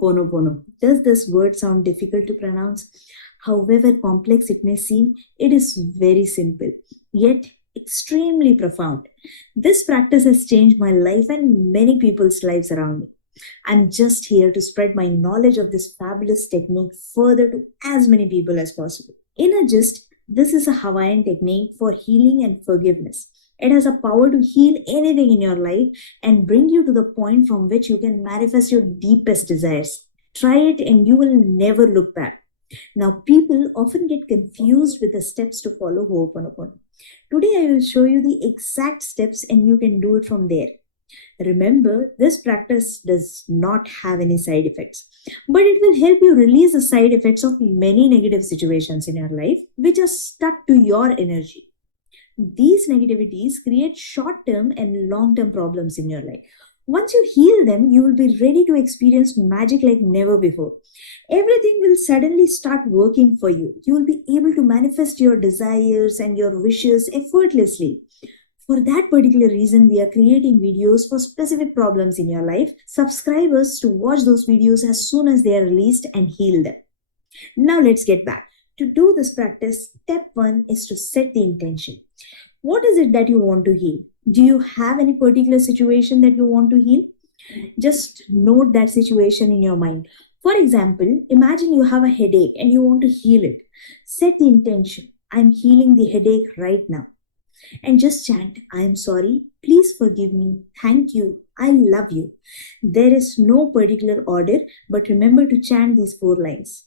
Ho'oponopono. Does this word sound difficult to pronounce? However complex it may seem, it is very simple, yet extremely profound. This practice has changed my life and many people's lives around me. I'm just here to spread my knowledge of this fabulous technique further to as many people as possible. In a gist, this is a Hawaiian technique for healing and forgiveness. It has a power to heal anything in your life and bring you to the point from which you can manifest your deepest desires. Try it and you will never look back. Now, people often get confused with the steps to follow Ho'oponopono. Today, I will show you the exact steps and you can do it from there. Remember, this practice does not have any side effects, but it will help you release the side effects of many negative situations in your life which are stuck to your energy. These negativities create short term and long term problems in your life. Once you heal them, you will be ready to experience magic like never before. Everything will suddenly start working for you. You will be able to manifest your desires and your wishes effortlessly. For that particular reason, we are creating videos for specific problems in your life. Subscribe us to watch those videos as soon as they are released and heal them. Now let's get back. To do this practice, step 1 is to set the intention. What is it that you want to heal? Do you have any particular situation that you want to heal? Just note that situation in your mind. For example, imagine you have a headache and you want to heal it. Set the intention. I'm healing the headache right now. And just chant, I am sorry, please forgive me, thank you, I love you. There is no particular order, but remember to chant these 4 lines.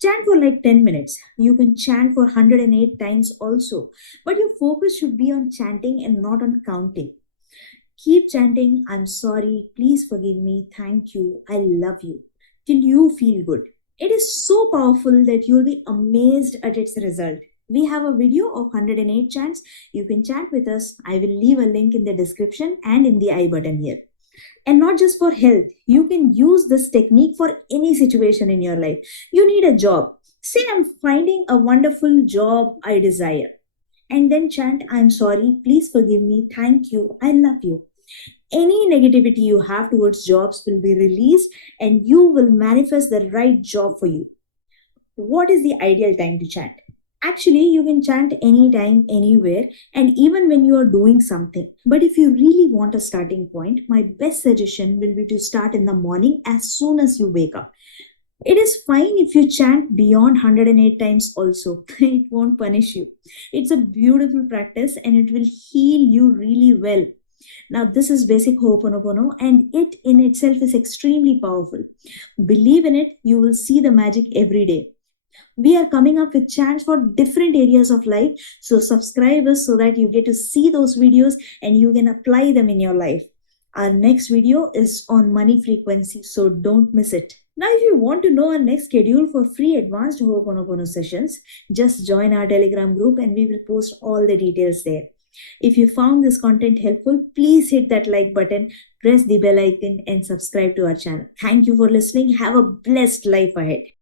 Chant for like 10 minutes. You can chant for 108 times also, but your focus should be on chanting and not on counting. Keep chanting, I'm sorry, please forgive me, thank you, I love you, till you feel good. It is so powerful that you'll be amazed at its result. We have a video of 108 chants. You can chant with us. I will leave a link in the description and in the I button here. And not just for health, you can use this technique for any situation in your life. You need a job. Say, I'm finding a wonderful job I desire. And then chant, I'm sorry, please forgive me, thank you, I love you. Any negativity you have towards jobs will be released and you will manifest the right job for you. What is the ideal time to chant? Actually, you can chant anytime, anywhere, and even when you are doing something. But if you really want a starting point, my best suggestion will be to start in the morning as soon as you wake up. It is fine if you chant beyond 108 times also. It won't punish you. It's a beautiful practice and it will heal you really well. Now, this is basic Ho'oponopono and it in itself is extremely powerful. Believe in it, you will see the magic every day. We are coming up with chants for different areas of life. So subscribe us so that you get to see those videos and you can apply them in your life. Our next video is on money frequency, so don't miss it. Now, if you want to know our next schedule for free advanced Ho'oponopono sessions, just join our Telegram group and we will post all the details there. If you found this content helpful, please hit that like button, press the bell icon and subscribe to our channel. Thank you for listening. Have a blessed life ahead.